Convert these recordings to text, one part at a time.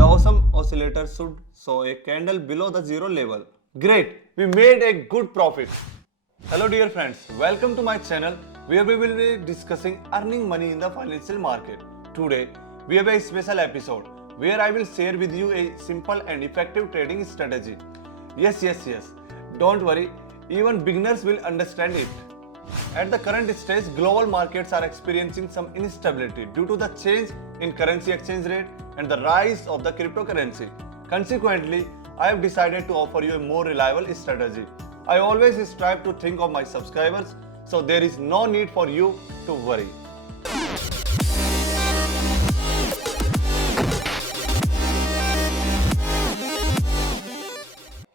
The awesome oscillator should show a candle below the zero level. Great, we made a good profit. Hello dear friends, welcome to my channel where we will be discussing earning money in the financial market. Today, we have a special episode where I will share with you a simple and effective trading strategy. Yes, don't worry, even beginners will understand it. At the current stage, global markets are experiencing some instability due to the change in currency exchange rate and the rise of the cryptocurrency. Consequently, I have decided to offer you a more reliable strategy. I always strive to think of my subscribers, so there is no need for you to worry.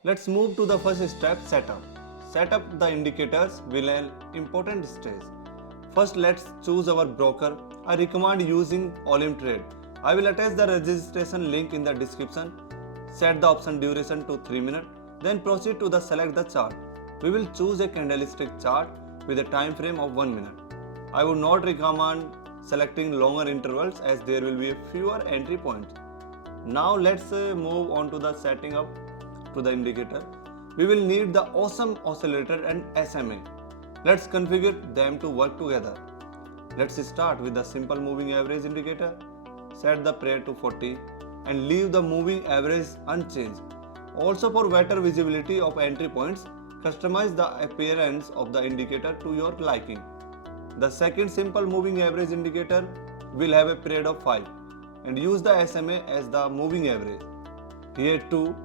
Let's move to the first step, setup. Set up the indicators will an important stage. First, let's choose our broker. I recommend using Olymp Trade. I will attach the registration link in the description. Set the option duration to 3 minutes. Then proceed to select the chart. We will choose a candlestick chart with a time frame of 1 minute. I would not recommend selecting longer intervals as there will be fewer entry points. Now let's move on to the setting up to the indicator. We will need the awesome oscillator and SMA. Let's configure them to work together. Let's start with the simple moving average indicator. Set the pair to 40 and leave the moving average unchanged. Also, for better visibility of entry points, customize the appearance of the indicator to your liking. The second simple moving average indicator will have a period of 5 and use the SMA as the moving average. Here too,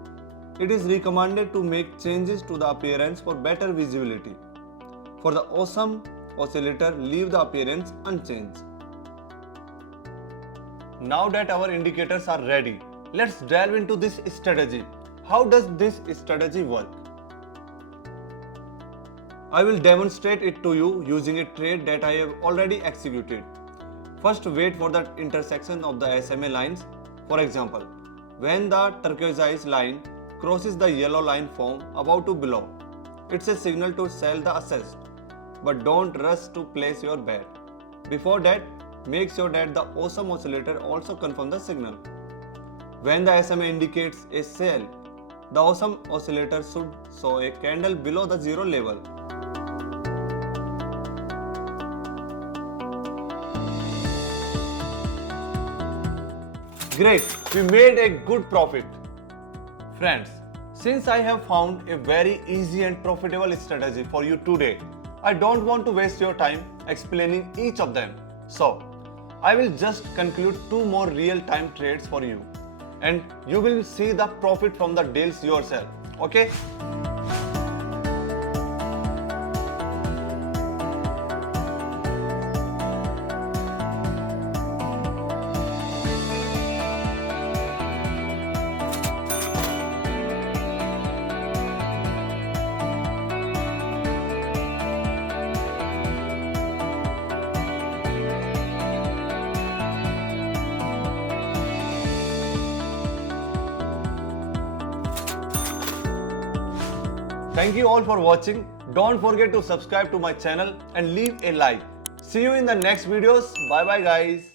it is recommended to make changes to the appearance for better visibility. For the awesome oscillator, leave the appearance unchanged. Now that our indicators are ready, let's delve into this strategy. How does this strategy work? I will demonstrate it to you using a trade that I have already executed. First, wait for the intersection of the SMA lines. For example, when the turquoise line crosses the yellow line form above to below, it's a signal to sell the assets. But don't rush to place your bet. Before that, make sure that the awesome oscillator also confirms the signal. When the SMA indicates a sell, the awesome oscillator should show a candle below the zero level. Great, we made a good profit. Friends, since I have found a very easy and profitable strategy for you today, I don't want to waste your time explaining each of them. So, I will just conclude 2 more real-time trades for you and you will see the profit from the deals yourself. Okay? Thank you all for watching. Don't forget to subscribe to my channel and leave a like. See you in the next videos. Bye bye guys.